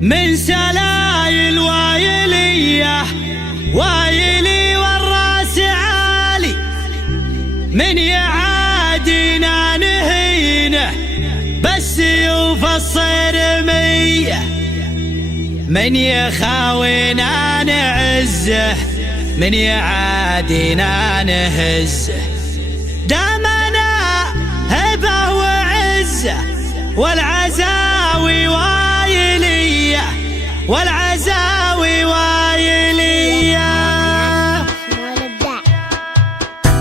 من سلايل وايلية وايلي والراس عالي، من يعادينا نهينه بالسيوف الصرمية، من يخاوينا نعزه من يعادينا نهزه. دامنا هبه وعزه والعزاوي وايلية والعزاوي وايلية.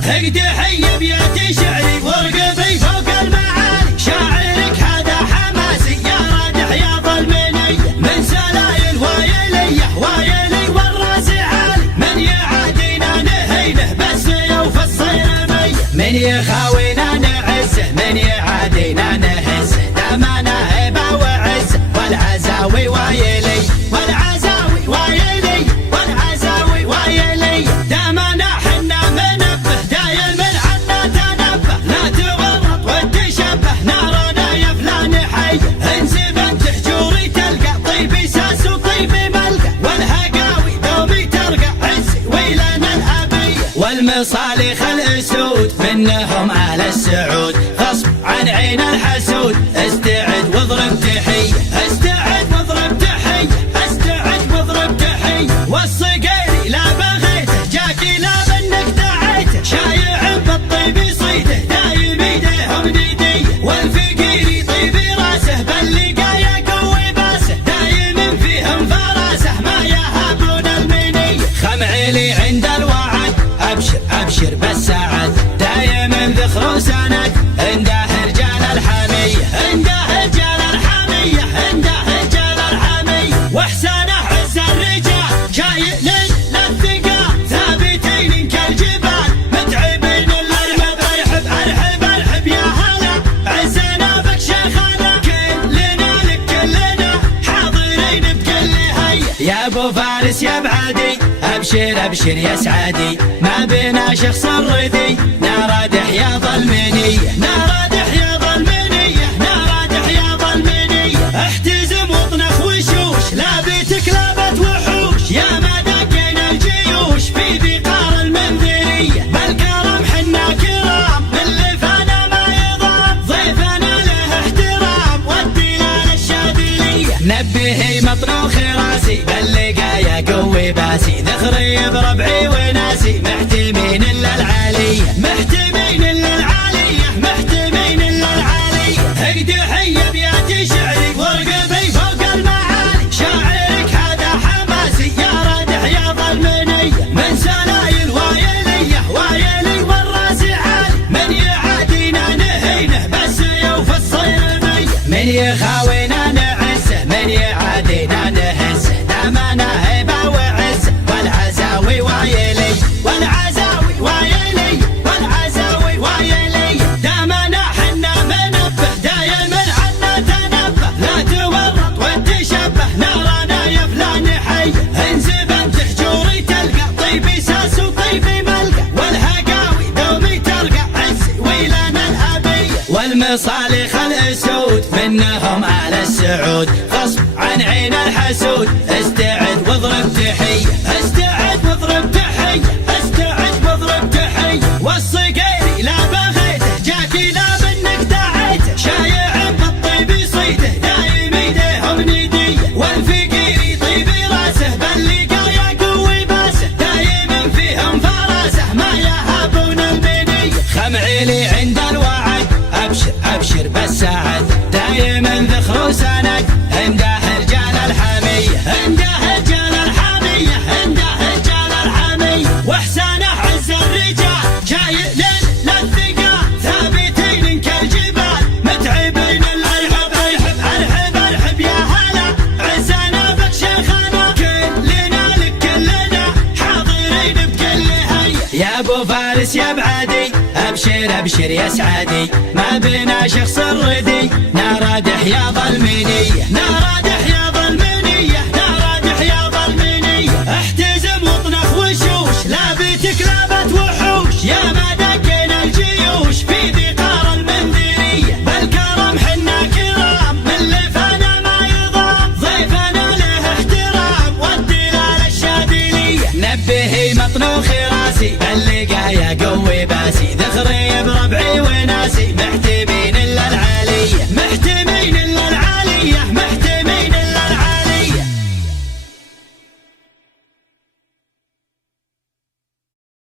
هقد حي بيت شعري ورقبي فوق المعالي، شاعرك هذا حماسي يا رادح يا ظلمني. من سلايل وايلية وايلي والراس عالي، من يعادينا نهينه بالسيوف الصيرمية، من يخاوينا نعزه من يعادينا نهزه. دامنا هبه وعزه والعزاوي وايلي والعزاوي وايلي والعزاوي وايلي. دامنا حنا منبه دايم عنا تنبه، لا تورط وتشبه نارنا يا فلان حي. انزب انت حجوري تلقى طيبي ساس وطيبي ملقى، والهقاوي دومي ترقى عزي ويلنا الابيه. والمصالح الاسود منهم اهل السعود، غصب عن عين الحسود. استعد واضرب تحيه استعد واضرب تحيه استعد واضرب تحيه. والصقيري لا بغيته جاكي لا منك دعيته، شايع بالطيب صيده دايم ايديهم نديه. والفقيري طيبي راسه باللقايا قوي باسه، دايم فيهم فراسه ما يهابون المنيه. خمعيلي عند الوعد ابشر ابشر بالسعد، دايم ذخر وسند عنده رجال الحميه عنده رجال الحميه عنده رجال الحميه. واحسانه عز الرجال شايل للثقال، ثابتين كالجبال متعبين الارحب ارحب ارحب ارحب يا هلا. عزنا بك شيخنا كلنا لك كلنا حاضرين بكل هيا. يا ابو فارس يا بعدي ابشر ابشر يا سعدي، ما بينا شخص الردي نارادح يا ظلمنيه نارادح يا ظلمنيه نارادح يا ظلمنيه. احتزم واطنخ وشوش لابتك لابت وحوش، يا ما دقينا الجيوش في بقار المنذريه. بالكرم حنا كرام من لفانا ما يضام، ضيفنا له احترام والدلال الشاذليه. نبهي مطروخ راسي باللقايا قوي باسي، ذخري بربعي وناسي محتمين الا العاليه محتمين الا العاليه محتمين الا العاليه. هقد حي بيت شعري ورقبي فوق المعالي، شاعرك هذا حماسي يا رادح يا ظلمنيه. من سلايل وايليه وايلي والراس عالي، من يعادينا نهينه بالسيوف الصيرميه، من يخاوينا نعزه من يعادينا نهزه. دامنا هبه وعزه والعزاوي وايلي والعزاوي وايلي والعزاوي وايلي. دامنا حنا منبه دايم عنا تنبه، لا تورط وتشبه نارنا يا فلان حي. انزب انت حجوري تلقى طيبي ساس وطيبي ملقى، والهقاوي دومي ترقى عزي ويلنا الابيه. والمصالح الاسود منهم اهل السعود، غصب عن عين الحسود. استعد واضرب تحيه استعد واضرب تحيه استعد واضرب تحيه. والصقيري لا بغيته جاكي لا منك دعيته، شايع بالطيب صيده دايم ايديهم نديه. والفقيري طيبي راسه باللقايا قوي باسه، دايم فيهم فراسه ما يهابون المنيه. خمعيلي عند الوعد ابشر ابشر بالسعد، دايم ذخر وسند عنده رجال الحميه عنده رجال الحميه عنده رجال الحميه. واحسانه عز الرجال شايل للثقال، ثابتين كالجبال متعبين الارحب ارحب ارحب ارحب يا هلا. عزنا بك شيخنا كلنا لك كلنا حاضرين بكل هيا. يا ابو فارس يا بعدي ابشر ابشر يا سعدي، ما بينا شخص الردي نارادح يا ظلمنيه نارادح يا ظلمنيه نارادح يا ظلمنيه. احتزم واطنخ وشوش لابتك لابت وحوش، يا ما دقينا الجيوش في بقار المنذريه. بالكرم حنا كرام من لفانا ما يضام، ضيفنا قريب ربعي وناسي محتبي